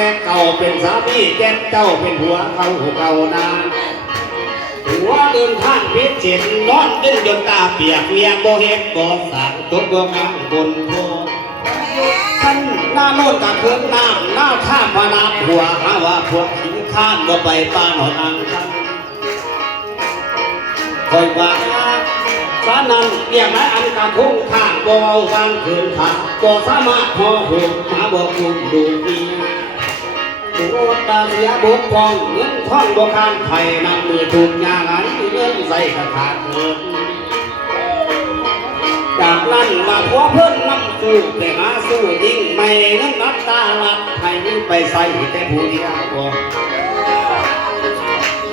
แต่เก่าเป็นสามีแก่เจ้าเป็นหัวเขาเก่านานหัวเดินทางพิจิตรนอนจนจนตาเปียกเมียบ่เฮ็ดบ่สั่งตกบ่งานบนโพท่านหน้าโน่นกับเคืนน้ำหน้าท่าพนาผัวหาว่าพวกขี้ข้านบ่ไปป้านหอนอังคันคอยว่าฟ้านั้นเรียกนายอันกะคงข้างบ่เอาการเกินขาบ่สามารถพอหูหาบ่คุมดูดีโอ้ตาเสียบุกพองเงินทองบ่คานไผ่นำมือถูกยาหันเงินใส่กระถางเงินจากนั้นมาพัวเพิ่นน้ำสู้แต่หาสู้ยิ่งไม่นั่งนับตาลัดให้ไปใส่แต่ผู้เดียว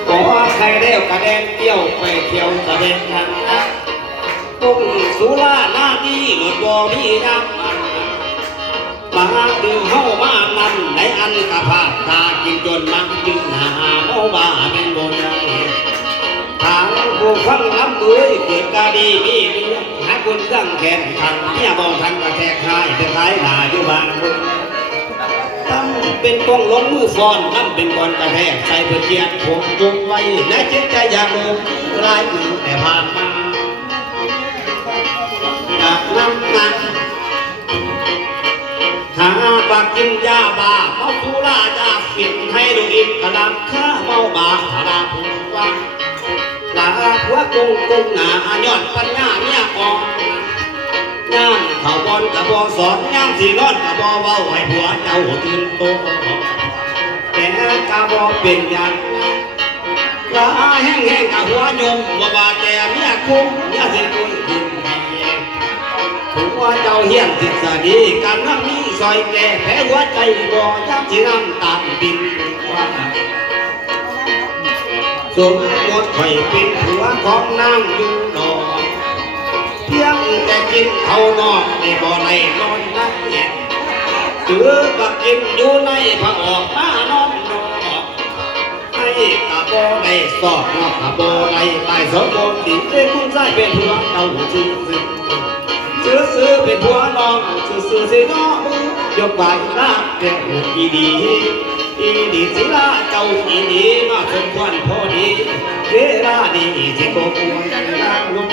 บ่ใครเดียวกระเด็นเที่ยวไปเที่ยวกระเด็นนั้นตุ้งสุราหน้าดีหลุดบ่มีน้ำมันมาดื่มเฮามามันในอันกะพาตากินจนมันจึงหาเมาบ้าเป็นบนได้ทางผู้ฟังลำดุยเกิดกาดีมีเรื่องหาคนตั้งแขนขันเนี่ยบอกทันกระแทกหายจะขายหน้าอยู่บ้านคนตั้งเป็นกองล้มมือฟอนตั้งเป็นกอนกระแทกใส่เพื่อเกียรติผมจงไว้และจิตใจอยากลงรายอยู่แต่ผ่านมาจากนั้นนั้นหาปากกินยาบ้าเมาสุราจากปิดให้ดูอินกระดับข้าเมาบ้าหาดาผู้ว่าลาหัวกงหน้าย้อนปัญญาเนี่ยอ่อนย่างเขาบอลกับบอสอนย่างสีนอนกับบอเบาให้ผัวเจ้าตื่นโตแต่กะบอเป็นอย่างลาแห้งกับหัวยมว่าแกเมียคุ้มเมียสิคุ้มกินหัวเจ้าเฮี้ยนติดสาดีการนั่งมีซอยแก่แผลหัวใจบ่ยับที่น้ำตาบินว่าสมมติข่อยเป็นผัวของนางอยู่ดอกเพียงแต่กินเขานอกในบ่อในนอนนักเย็นถือก็กินอยู่ในผาออกมานอนนอกให้กะบ่อในสอบนอกกะบ่อในตายสมบูรณ์ติดได้คุณใส่เป็นผัวเจ้าซื้อเป็นผัวน้องซื้อสิน้องยกไหวรักแก่อีดีสิลาเจ้าอีดีมาสมควรพอดีเวลาดีที่ก็ควรนั่งลง